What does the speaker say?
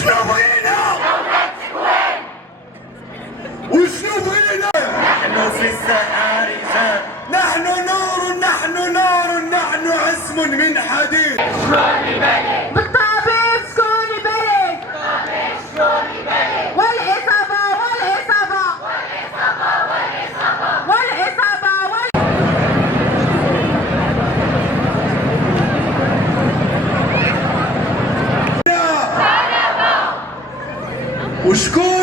وشنو بغينا؟ وشنو بغينا؟ نحن في السحاب رجال، نحن نور، نحن نار، نحن عزم من حديد. بالطبيب شكون يبين؟ والإصابة والإصابة وشكون